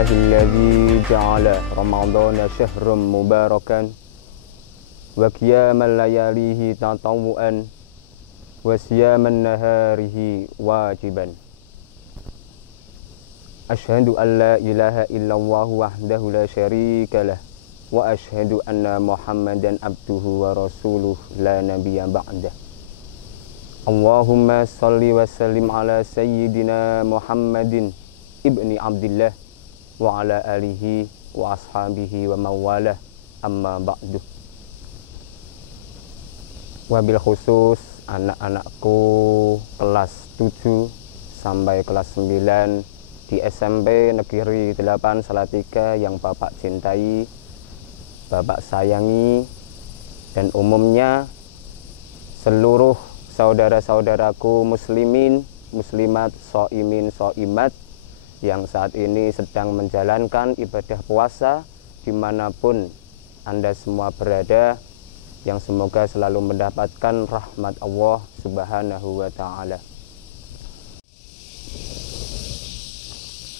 Alhamdulillahilladzi ja'ala Ramadhana syahran mubarakan wa qiyamal layalihi tatawuan wa siyaman naharihi wajiban. Asyhadu an la ilaha illallah wahdahu la syarikalah wa asyhadu anna Muhammadan abduhu wa rasuluh la nabiyya ba'dah. Allahumma salli wa sallim ala sayyidina Muhammadin ibni Abdillah wa ala alihi wa ashabihi wa mawalah, amma ba'du. Wabil khusus anak-anakku kelas 7 sampai kelas 9 di SMP Negeri 8 Salatiga yang Bapak cintai, Bapak sayangi, dan umumnya seluruh saudara-saudaraku muslimin, muslimat, shoimin, shoimat yang saat ini sedang menjalankan ibadah puasa dimanapun Anda semua berada, yang semoga selalu mendapatkan rahmat Allah Subhanahu wa Ta'ala.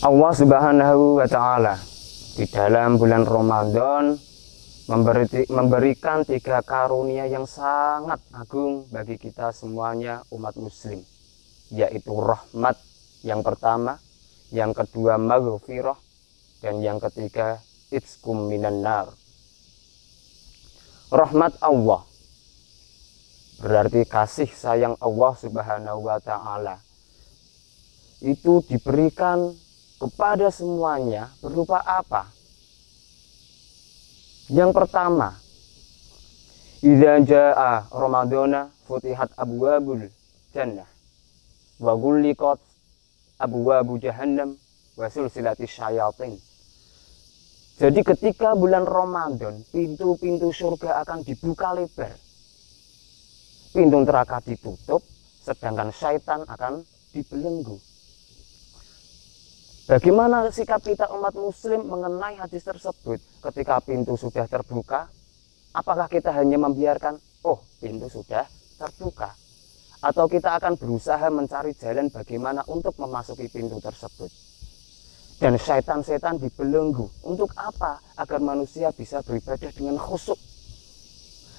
Allah Subhanahu wa Ta'ala di dalam bulan Ramadan memberikan 3 karunia yang sangat agung bagi kita semuanya umat muslim, yaitu rahmat yang pertama, yang kedua maghfirah, dan yang ketiga itskum minan nar. Rahmat Allah berarti kasih sayang Allah Subhanahu wa Ta'ala itu diberikan kepada semuanya berupa apa? Yang pertama, idza jaa ramadhana futihat abwabul jannah wa ghulliqat abwabu jahannam wa sulsilatis syayatin. Jadi ketika bulan Ramadan, pintu-pintu surga akan dibuka lebar, pintu neraka ditutup, sedangkan syaitan akan dibelenggu. Bagaimana sikap kita umat muslim mengenai hadis tersebut? Ketika pintu sudah terbuka, apakah kita hanya membiarkan, oh pintu sudah terbuka? Atau kita akan berusaha mencari jalan bagaimana untuk memasuki pintu tersebut? Dan syaitan-syaitan dibelenggu. Untuk apa? Agar manusia bisa beribadah dengan khusyuk.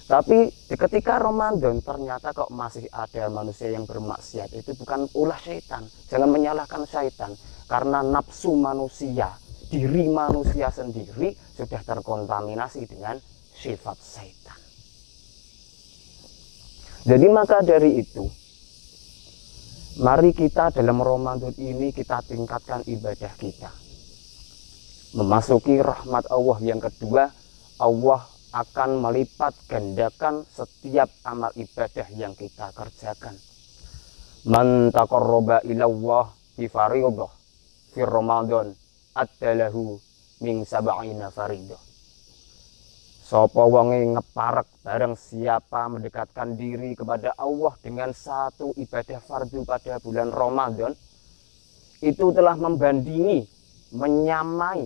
Tapi ketika Ramadan ternyata kok masih ada manusia yang bermaksiat. Itu bukan ulah syaitan. Jangan menyalahkan syaitan. Karena nafsu manusia, diri manusia sendiri sudah terkontaminasi dengan sifat syaitan. Jadi maka dari itu, mari kita dalam Ramadan ini kita tingkatkan ibadah kita. Memasuki rahmat Allah yang kedua, Allah akan melipat gandakan setiap amal ibadah yang kita kerjakan. Man taqarraba ilallah bi fardhah fi Ramadan addalahu min sab'ina faridah. Sapa wonge ngeparek bareng siapa mendekatkan diri kepada Allah dengan satu ibadah fardu pada bulan Ramadan, itu telah membandingi, menyamai,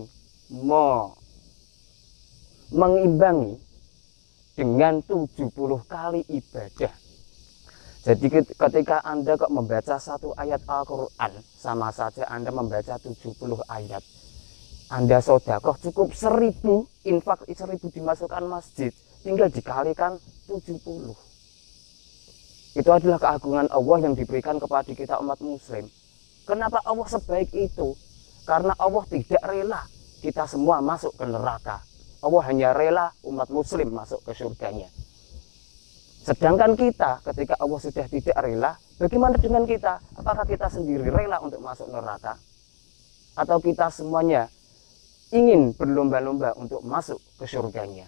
mengimbangi dengan 70 kali ibadah. Jadi ketika Anda kok membaca satu ayat Al-Quran, sama saja Anda membaca 70 ayat. Anda sedekah cukup 1000, infak 1000 dimasukkan masjid, tinggal dikalikan 70. Itu adalah keagungan Allah yang diberikan kepada kita umat muslim. Kenapa Allah sebaik itu? Karena Allah tidak rela kita semua masuk ke neraka. Allah hanya rela umat muslim masuk ke surganya. Sedangkan kita, ketika Allah sudah tidak rela, bagaimana dengan kita? Apakah kita sendiri rela untuk masuk neraka? Atau kita semuanya ingin berlomba-lomba untuk masuk ke surganya?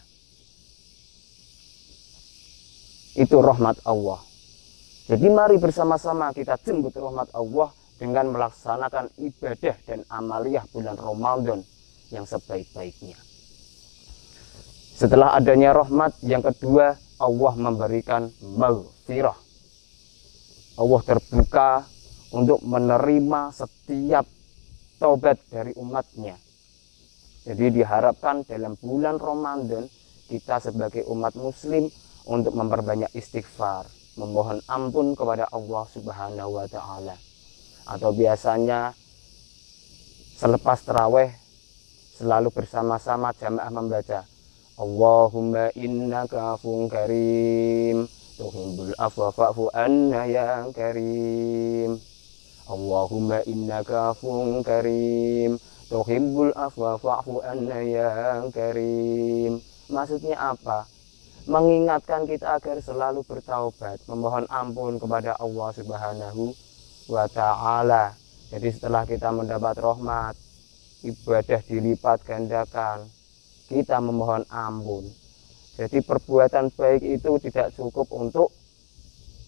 Itu rahmat Allah. Jadi mari bersama-sama kita jemput rahmat Allah dengan melaksanakan ibadah dan amaliyah bulan Ramadan yang sebaik-baiknya. Setelah adanya rahmat, yang kedua, Allah memberikan maghfirah. Allah terbuka untuk menerima setiap taubat dari umatnya. Jadi diharapkan dalam bulan Ramadan kita sebagai umat muslim untuk memperbanyak istighfar, memohon ampun kepada Allah Subhanahu wa Ta'ala. Atau biasanya selepas taraweh selalu bersama-sama jamaah membaca Allahumma innaka afuwwun karim tuhibbul afwa fa'fu anna ya karim. Allahumma innaka afuwwun karim tuhibbul afwa fa'fu anna ya karim. Maksudnya apa? Mengingatkan kita agar selalu bertaubat, memohon ampun kepada Allah Subhanahu wa ta'ala. Jadi setelah kita mendapat rahmat, ibadah dilipat gandakan, kita memohon ampun. Jadi perbuatan baik itu tidak cukup untuk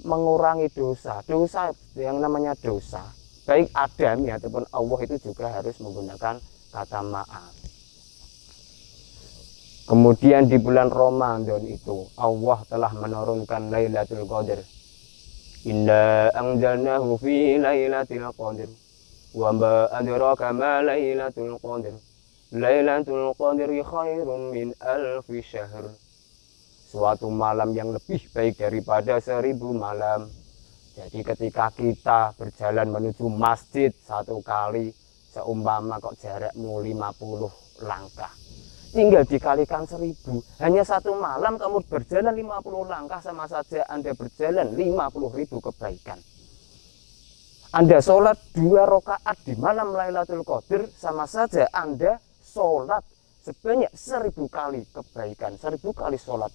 mengurangi dosa. Dosa yang namanya dosa, baik adami ataupun Allah, itu juga harus menggunakan kata maaf. Kemudian di bulan Ramadan itu Allah telah menurunkan Lailatul Qadar. Inna anzalnahu fi Lailatul Qadar. Wa ma adraka ma Lailatul Qadar. Lailatul Qadri khairun min alfi syahr. Suatu malam yang lebih baik daripada 1000 malam. Jadi ketika kita berjalan menuju masjid satu kali, seumpama kok jarakmu 50 langkah, tinggal dikalikan 1000, hanya satu malam kamu berjalan 50 langkah, sama saja Anda berjalan 50.000 kebaikan. Anda sholat 2 rakaat di malam Lailatul Qadar, sama saja Anda sholat sebanyak 1000 kali kebaikan, 1000 kali sholat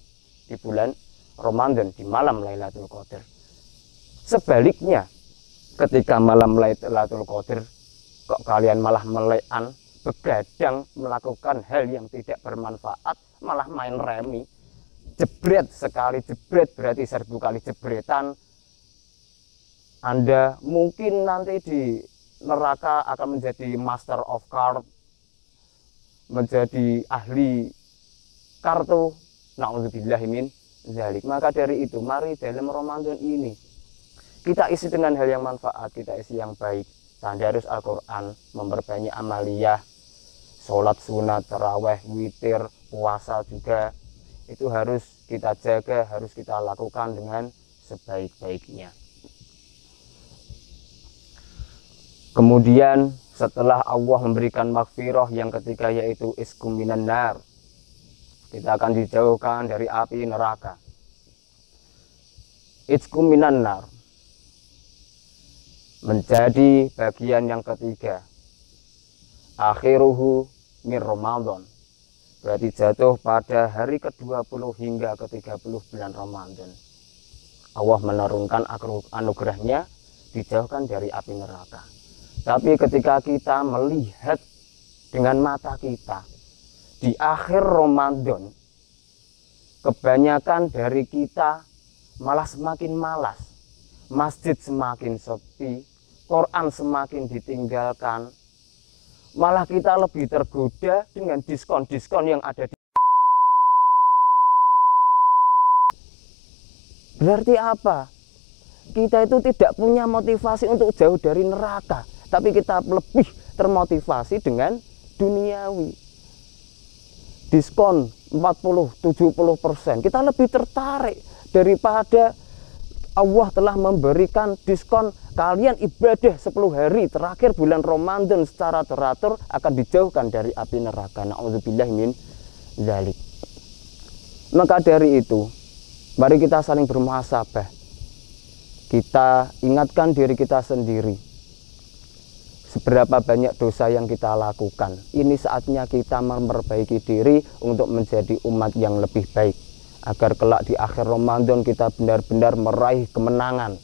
di bulan Ramadan di malam Lailatul Qadar. Sebaliknya, ketika malam Lailatul Qadar kok kalian malah melekan, begadang, melakukan hal yang tidak bermanfaat, malah main remi, jebret sekali jebret berarti 1000 kali jebretan, Anda mungkin nanti di neraka akan menjadi master of card, menjadi ahli kartu. Na'udzubillahi min dzalik. Maka dari itu, mari dalam Ramadan ini kita isi dengan hal yang manfaat, kita isi yang baik. Tadarus Al-Quran, memperbanyak amaliyah, sholat sunat, taraweh, witir, puasa juga. Itu harus kita jaga, harus kita lakukan dengan sebaik-baiknya. Kemudian setelah Allah memberikan maghfirah yang ketiga, yaitu iskum minan nar, kita akan dijauhkan dari api neraka. Iskum minan nar menjadi bagian yang ketiga. Akhiruhu min Ramadan, berarti jatuh pada hari ke-20 hingga ke-30 bulan Ramadan. Allah menurunkan anugerahnya, dijauhkan dari api neraka. Tapi ketika kita melihat dengan mata kita di akhir Ramadan, kebanyakan dari kita malah semakin malas, masjid semakin sepi, Quran semakin ditinggalkan, malah kita lebih tergoda dengan diskon-diskon yang ada di. Berarti apa? Kita itu tidak punya motivasi untuk jauh dari neraka, tapi kita lebih termotivasi dengan duniawi. Diskon 40-70%, kita lebih tertarik daripada Allah telah memberikan diskon. Kalian ibadah 10 hari terakhir bulan Ramadan secara teratur akan dijauhkan dari api neraka. Na'udzubillahi min dzalik. Maka dari itu, mari kita saling bermuhasabah. Kita ingatkan diri kita sendiri, seberapa banyak dosa yang kita lakukan. Ini saatnya kita memperbaiki diri untuk menjadi umat yang lebih baik, agar kelak di akhir Ramadan kita benar-benar meraih kemenangan.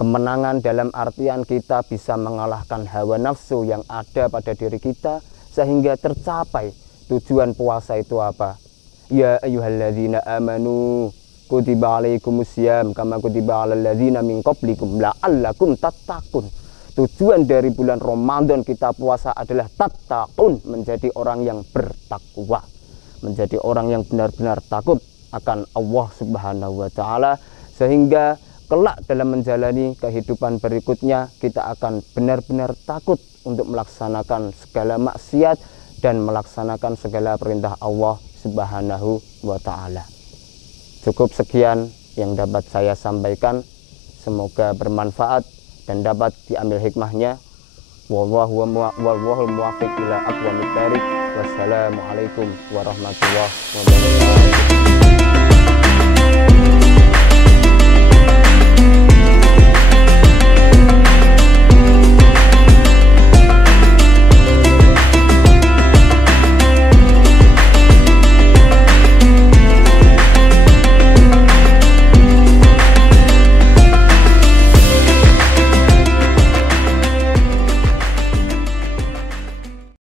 Kemenangan dalam artian kita bisa mengalahkan hawa nafsu yang ada pada diri kita, sehingga tercapai tujuan puasa itu apa? Ya ayyuhalladzina amanu kutiba alaikumusiyam kama kutiba alal ladzina min qablikum la'allakum tattaqun. Tujuan dari bulan Ramadan kita puasa adalah tattaqun, menjadi orang yang bertakwa, menjadi orang yang benar-benar takut akan Allah Subhanahu wa taala, sehingga kelak dalam menjalani kehidupan berikutnya kita akan benar-benar takut untuk melaksanakan segala maksiat dan melaksanakan segala perintah Allah Subhanahu wa taala. Cukup sekian yang dapat saya sampaikan, semoga bermanfaat dan dapat diambil hikmahnya. Wallahul muwaffiq ila aqwamit thariq. Wassalamualaikum warahmatullahi wabarakatuh.